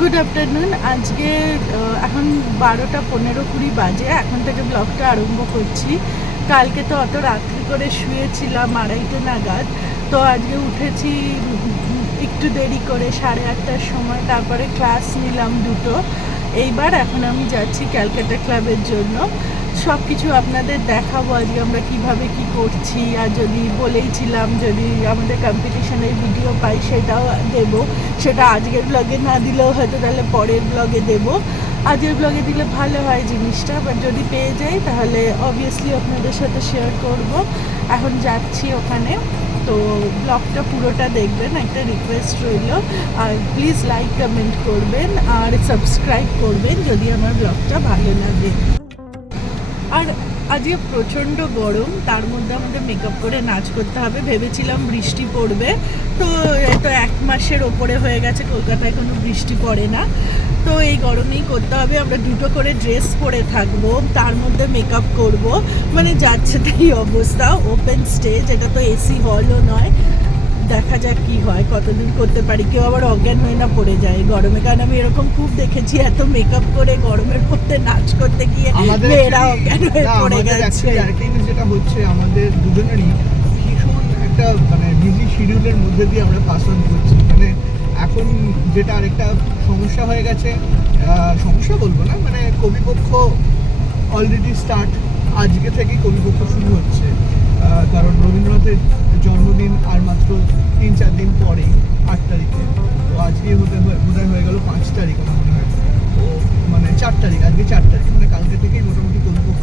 Good afternoon. আজকে এখন 12:15-20 বাজে। এখন থেকে ব্লগটা আরম্ভ করছি। কালকে তো অত রাত্রি করে শুয়েছিলাম 2:30 নাগাদ, তো আজকে উঠেছি একটু দেরি করে 8:30টার সময়। তারপরে ক্লাস নিলাম দুটো। এইবার এখন আমি যাচ্ছি ক্যালকাটা ক্লাবের জন্য। সব কিছু আপনাদের দেখাবো আজকে আমরা কিভাবে কি করছি। আর যদি বলেইছিলাম যদি আমাদের কম্পিটিশনের ভিডিও পাই সেটাও দেব। সেটা আজকের ব্লগে না দিলেও হয়তো তাহলে পরের ব্লগে দেব। আজকের ব্লগে দিলে ভালো হয় জিনিসটা, বাট যদি পেয়ে যাই তাহলে অবভিয়াসলি আপনাদের সাথে শেয়ার করব। এখন যাচ্ছি ওখানে, তো ব্লগটা পুরোটা দেখবেন, একটা রিকোয়েস্ট রইল। আর প্লিজ লাইক কমেন্ট করবেন আর সাবস্ক্রাইব করবেন যদি আমার ব্লগটা ভালো লাগে। আর আজকে প্রচণ্ড গরম, তার মধ্যে আমাদের মেকআপ করে নাচ করতে হবে। ভেবেছিলাম বৃষ্টি পড়বে, তো তো 1 মাসের ওপরে হয়ে গেছে কলকাতায় কোনো বৃষ্টি পড়ে না, তো এই গরমেই করতে হবে। আমরা দুটো করে ড্রেস পরে থাকবো, তার মধ্যে মেকআপ করব, মানে যাচ্ছে তাই অবস্থা। ওপেন স্টেজ, এটা তো এসি হলও নয়। দেখা যাক কি হয়, কতদিন করতে পারি। কেউ আবার অজ্ঞান হয়ে না পড়ে যায় গরমে, কারণ আমি এরকম খুব দেখেছি এত মেকআপ করে গরমের মধ্যে নাচ করতে গিয়ে মেয়েরা অজ্ঞান হয়ে পড়ে গেছে। যেটা হচ্ছে আমাদের দুজনেরই ভীষণ একটা মানে বিজি শিডিউলের মধ্যে দিয়ে আমরা পাস অন করছি। মানে এখন যেটা আরেকটা সমস্যা হয়ে গেছে, সমস্যা বলবো না, মানে কবিপক্ষ অলরেডি স্টার্ট, আজকে থেকেই কবিপক্ষ শুরু হচ্ছে। কারণ রবীন্দ্রনাথের জন্মদিন আর মাত্র 3-4 দিন পরেই, 8 তারিখে। তো আজকেই বোধহয় হয়ে গেল 5 তারিখ আমার মনে হয়। তো মানে 4 তারিখ, আজকে 4 তারিখ, মানে কালকে থেকেই মোটামুটি কবিপক্ষ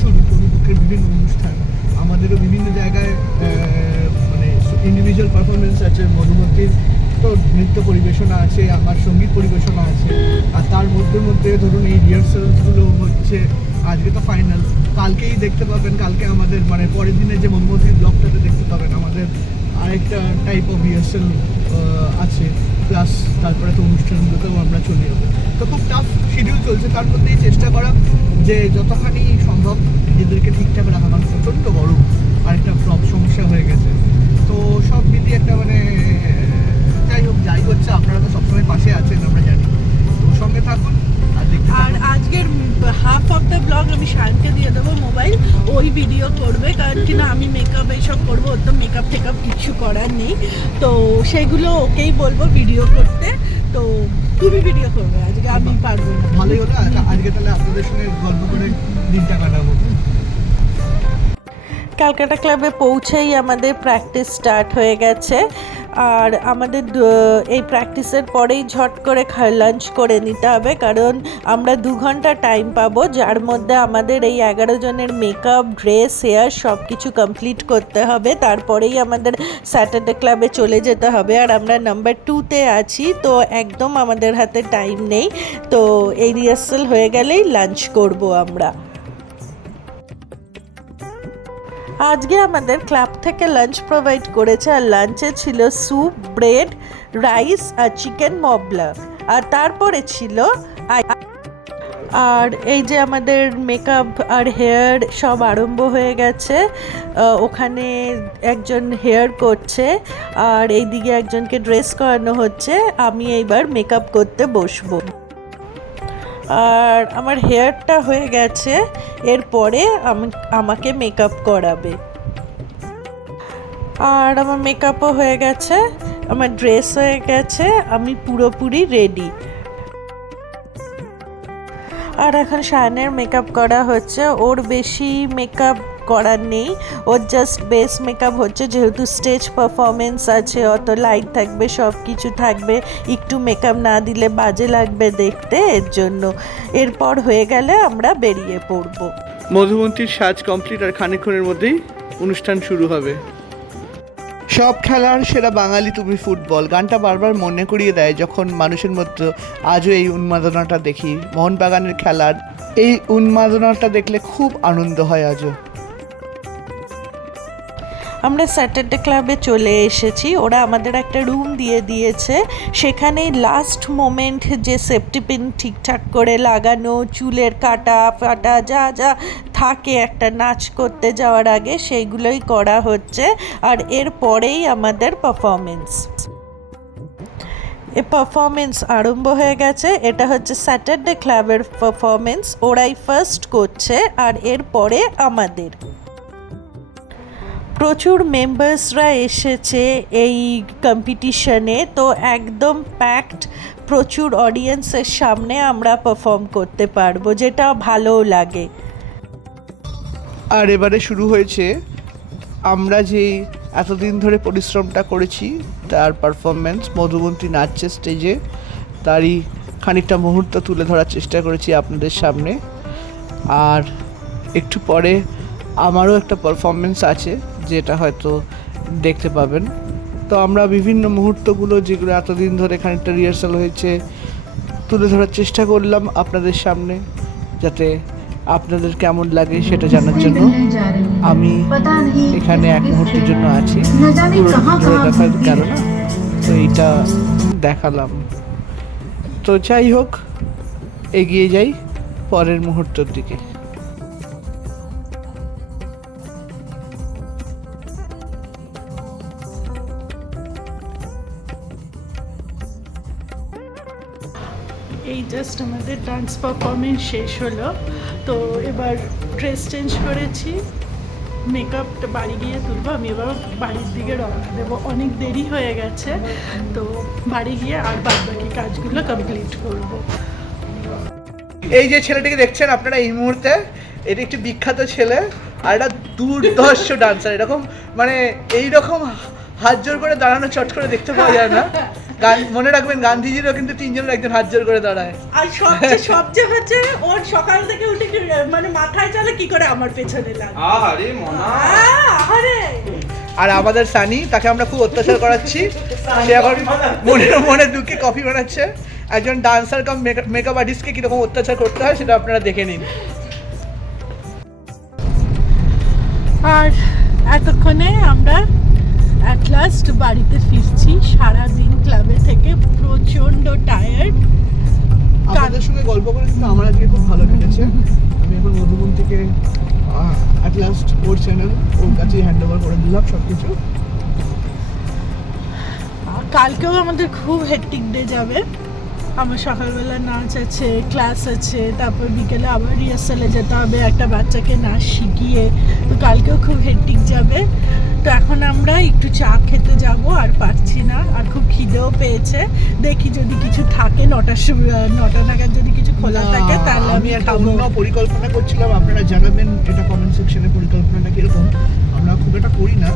শুরু। কবিপক্ষের বিভিন্ন অনুষ্ঠান, আমাদেরও বিভিন্ন জায়গায় মানে ইন্ডিভিজুয়াল পারফরমেন্স আছে। মধুমতির তো নৃত্য পরিবেশনা আছে, আমার সঙ্গীত পরিবেশনা আছে। আর তার মধ্যে ধরুন এই রিহার্সালগুলো হচ্ছে। আজকে তো ফাইনাল, কালকেই দেখতে পাবেন। কালকে আমাদের মানে পরের দিনে যে মধুমতির ব্লগটাতে দেখতে পাবেন আমাদের আরেকটা টাইপ অফ রিহার্সাল আছে, প্লাস তারপরে তো অনুষ্ঠানগুলোতেও আমরা চলে যাবো। তো খুব টাফ শিডিউল চলছে, তার মধ্যেই চেষ্টা করা যে যতখানি সম্ভব নিজেদেরকে ঠিকঠাক রাখা। কারণ প্রচণ্ড গরম আর একটা সমস্যা হয়ে গেছে। তো সব মিলিয়ে একটা মানে যাই হোক, যাই হচ্ছে, আপনারা তো সবসময় পাশে আছেন আমরা জানি, তো সঙ্গে থাকুন। আর আজকের হাফ অফ দ্য ব্লগ আমি শায়নকে দিয়ে দেবো মোবাইল, ওই ভিডিও করবে। কারণ কি না আমি মেকআপ এইসব করবো, ওর তো মেকআপ টেকআপ কিছু করার নেই, তো সেগুলো ওকেই বলবো ভিডিও করতে। তো তুমি ভিডিও করবে আজকে, আমি পারবো না। ভালোই হলো, আজকে তাহলে আপনাদের সঙ্গে গল্প করে দিনটা কাটাবো। ক্যালকাটা ক্লাবে পৌঁছেই আমাদের প্র্যাকটিস স্টার্ট হয়ে গেছে। আর আমাদের এই প্র্যাকটিসের পরেই ঝট করে লাঞ্চ করে নিতে হবে, কারণ আমরা 2 ঘন্টা টাইম পাবো, যার মধ্যে আমাদের এই 11 জনের মেকআপ, ড্রেস, হেয়ার সব কিছু কমপ্লিট করতে হবে। তারপরেই আমাদের স্যাটারডে ক্লাবে চলে যেতে হবে। আর আমরা নাম্বার 2-তে আছি, তো একদম আমাদের হাতে টাইম নেই। তো এই রিহার্সাল হয়ে গেলেই লাঞ্চ করব আমরা। আজকে আমাদের ক্লাব থেকে লাঞ্চ প্রোভাইড করেছে, আর লাঞ্চে ছিল স্যুপ, ব্রেড, রাইস আর চিকেন মবলা। আর তারপরে ছিল আর এই যে আমাদের মেকআপ আর হেয়ার সব আরম্ভ হয়ে গেছে। ওখানে একজন হেয়ার করছে আর এইদিকে একজনকে ড্রেস করানো হচ্ছে। আমি এইবার মেকআপ করতে বসবো। আর আমার হেয়ারটা হয়ে গেছে, এরপরে আমাকে মেকআপ করাবে। আর আমার মেকআপও হয়ে গেছে, আমার ড্রেস হয়ে গেছে, আমি পুরোপুরি রেডি। আর এখন শায়নের মেকআপ করা হচ্ছে। ওর বেশি মেকআপ করার নেই, ওর জাস্ট বেস মেকআপ হচ্ছে, যেহেতু স্টেজ পারফরমেন্স আছে, অত লাইট থাকবে, সব কিছু থাকবে, একটু মেকআপ না দিলে বাজে লাগবে দেখতে, এর জন্য। এরপর হয়ে গেলে আমরা বেরিয়ে পড়বো। মধুমন্তীর সাজ কমপ্লিট, আর খানিকক্ষণের মধ্যেই অনুষ্ঠান শুরু হবে। সব খেলার সেরা বাঙালি তুমি ফুটবল গানটা বারবার মনে করিয়ে দেয় যখন মানুষের মধ্যে আজও এই উন্মাদনাটা দেখি। মোহনবাগানের খেলার এই উন্মাদনাটা দেখলে খুব আনন্দ হয় আজও। আমরা স্যাটারডে ক্লাবে চলে এসেছি। ওরা আমাদের একটা রুম দিয়ে দিয়েছে, সেখানে লাস্ট মোমেন্ট যে সেফটি পিন ঠিকঠাক করে লাগানো, চুলের কাটা ফাটা যা যা থাকে একটা নাচ করতে যাওয়ার আগে, সেইগুলোই করা হচ্ছে। আর এরপরেই আমাদের পারফরমেন্স। এ পারফরমেন্স আরম্ভ হয়ে গেছে। এটা হচ্ছে স্যাটারডে ক্লাবের পারফরমেন্স, ওরাই ফার্স্ট করছে আর এরপরে আমাদের প্রচুর মেম্বার্সরা এসেছে এই কম্পিটিশনে, তো একদম প্যাকড, প্রচুর অডিয়েন্সের সামনে আমরা পারফর্ম করতে পারবো, যেটা ভালোও লাগে। আর এবারে শুরু হয়েছে আমরা যে এতদিন ধরে পরিশ্রমটা করেছি তার পারফরমেন্স। মধুবন্তী নাচছে স্টেজে, তারই খানিকটা মুহূর্ত তুলে ধরার চেষ্টা করেছি আপনাদের সামনে। আর একটু পরে আমারও একটা পারফরমেন্স আছে, যেটা হয়তো দেখতে পাবেন। তো আমরা বিভিন্ন মুহূর্তগুলো যেগুলো এতদিন ধরে খানিকটা রিহার্সাল হয়েছে তুলে ধরার চেষ্টা করলাম আপনাদের সামনে, যাতে আপনাদের কেমন লাগে সেটা জানার জন্য আমি এখানে এক মুহূর্তের জন্য আছি। পুরো দেখা গেল না, তো এইটা দেখালাম। তো যাই হোক, এগিয়ে যাই পরের মুহূর্তের দিকে। এই জাস্ট আমাদের ডান্স পারফরমেন্স শেষ হলো, তো এবার ড্রেস চেঞ্জ করেছি, মেকআপটা বাড়ি গিয়ে তুলবো। আমি এবার বাড়ির দিকে রওনা দেবো, অনেক দেরি হয়ে গেছে, তো বাড়ি গিয়ে আর বাকি কাজগুলো কমপ্লিট করবো। এই যে ছেলেটিকে দেখছেন আপনারা এই মুহূর্তে, এটি একটি বিখ্যাত ছেলে আর একটা দুর্ধর্ষ ডান্সার। এরকম মানে এইরকম হাত জোর করে দাঁড়ানো চট করে দেখতে পাওয়া যায় না। গান মনে রাখবেন, গান্ধীজিরও কিন্তু তিনজনের একজন হাত জোর করে দাঁড়ায়। আর সবচেয়ে হচ্ছে ওর সকাল থেকে উঠে মানে মাথায় চলে কি করে আমার পেছনে লাগে। আরে মনা, আরে আর আমাদের সানি, তাকে আমরা খুব অত্যাচার করাচ্ছি, সে এখন মনে দুঃখে কফি বানাচ্ছে। একজন ডান্সার কাম মেকআপ আর্টিস্টকে কিরকম অত্যাচার করতে হয় সেটা আপনারা দেখে নিন। আর এতক্ষণে আমরা অ্যাট লাস্ট বাড়িতে ফিরছি। সারাদিন ক্লাবে থেকে প্রচন্ড টায়ার্ড। আপনাদের সঙ্গে গল্প করে কিন্তু আমার আজকে খুব ভালো লেগেছে। আমি এখন মধুবন থেকে অ্যাট লাস্ট ওর চ্যানেল ওর কাছেই হ্যান্ড ওভার করে দিলাম সব কিছু। কালকেও আমাদের খুব হেক্টিক ডে যাবে। আমার সকালবেলা নাচ আছে, ক্লাস আছে, তারপর বিকেলে আবার রিহার্সালে যেতে হবে একটা বাচ্চাকে নাচ শিখিয়ে, তো কালকেও খুব হেক্টিক যাবে। তো এখন আমরা একটু চা খেতে যাব, আর পারছি না, আর খুব খিদেও পেয়েছে। দেখি যদি কিছু থাকে, 9টা নাগাদ যদি কিছু খোলা থাকে তাহলে আমি একটা অন্য পরিকল্পনা করছিলাম, আপনারা জানাবেন এটা কমেন্ট সেকশনে পরিকল্পনাটা কিরকম। আমরা খুব একটা করি না,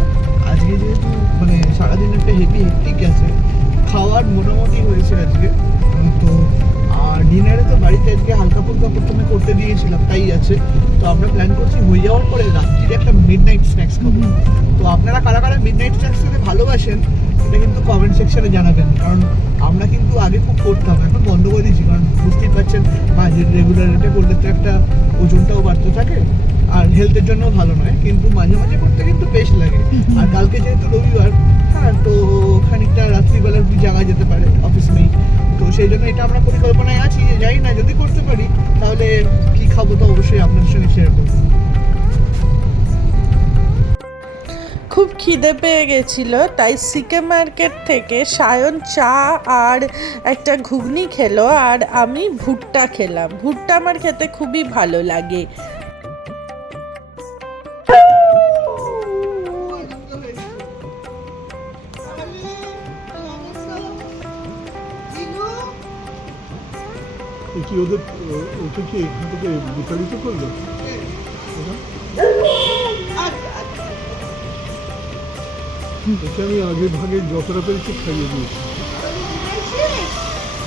আজকে যেহেতু মানে সারাদিন একটা হেভি হেক্টিক গেছে, খাওয়ার মোটামুটি হয়েছে আজকে। তো আর ডিনারে তো বাড়িতে আজকে হালকা ফুলকা প্রথমে করতে দিয়েছিলাম, তাই আছে। তো আমরা প্ল্যান করছি হয়ে যাওয়ার পরে রাত্রিরে একটা মিড নাইট স্ন্যাক্স খাবো। তো আপনারা কারা কারা মিড নাইট স্ন্যাক্স খেতে ভালোবাসেন এটা কিন্তু কমেন্ট সেকশনে জানাবেন, কারণ আমরা কিন্তু আগে খুব করতাম, এখন বন্ধ করে দিয়েছি। কারণ বুঝতেই পারছেন মাঝে রেগুলার রেটে করলে তো একটা ওজনটাও বাড়তে থাকে আর হেলথের জন্য ভালো নয়, কিন্তু মাঝে মাঝে করতে কিন্তু বেশ লাগে। আর কালকে যেহেতু রবিবার, হ্যাঁ, তো খানিকটা রাত্রিবেলা জাগা যেতে পারে, অফিস নেই, তো সেই জন্য এটা আমরা পরিকল্পনায় আছি যে যাই না, যদি করতে পারি তাহলে কি খাবো তো অবশ্যই আপনাদের সঙ্গে শেয়ার করবো। খুব খিদে পেয়ে গেছিল, তাই সিকে মার্কেট থেকে সায়ন চা আর একটা ঘুগনি খেলো, আর আমি ভুট্টা খেলাম। ভুট্টা আমার খেতে খুবই ভালো লাগে। কি ওদের ওকে কি এখান থেকে বিতাড়িত করলো? ওকে আমি আগে ভাগে যতটা পেরেছি খাইয়ে দিয়েছি।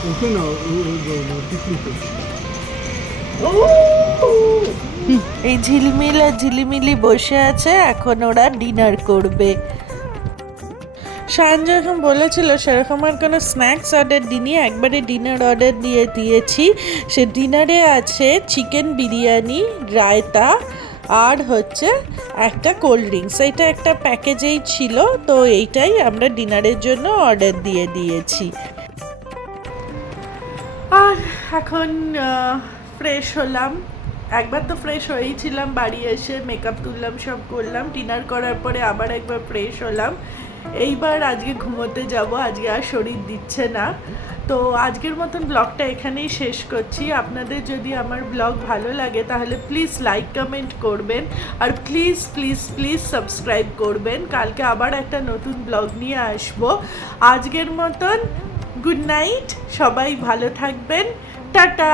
ওকে না, পিকনিকে। এই ঝিলিমিলি বসে আছে, এখন ওরা ডিনার করবে। সায়ন যখন বলেছিল সেরকম আর কোনো স্ন্যাক্স অর্ডার দিইনি, একবারে ডিনার অর্ডার দিয়ে দিয়েছি। সে ডিনারে আছে চিকেন বিরিয়ানি, রায়তা আর হচ্ছে একটা কোল্ড ড্রিঙ্কস। এটা একটা প্যাকেজেই ছিল, তো এইটাই আমরা ডিনারের জন্য অর্ডার দিয়ে দিয়েছি। আর এখন ফ্রেশ হলাম। একবার তো ফ্রেশ হয়েইছিলাম, বাড়ি এসে মেকআপ তুললাম, সব করলাম। ডিনার করার পরে আবার একবার ফ্রেশ হলাম। এইবার আজকে ঘুমোতে যাব, আজকে আর শরীর দিচ্ছে না। তো আজকের মতন ব্লগটা এখানেই শেষ করছি। আপনাদের যদি আমার ব্লগ ভালো লাগে তাহলে প্লিজ লাইক কমেন্ট করবেন, আর প্লিজ প্লিজ প্লিজ সাবস্ক্রাইব করবেন। কালকে আবার একটা নতুন ব্লগ নিয়ে আসবো। আজকের মতন গুড নাইট, সবাই ভালো থাকবেন, টাটা।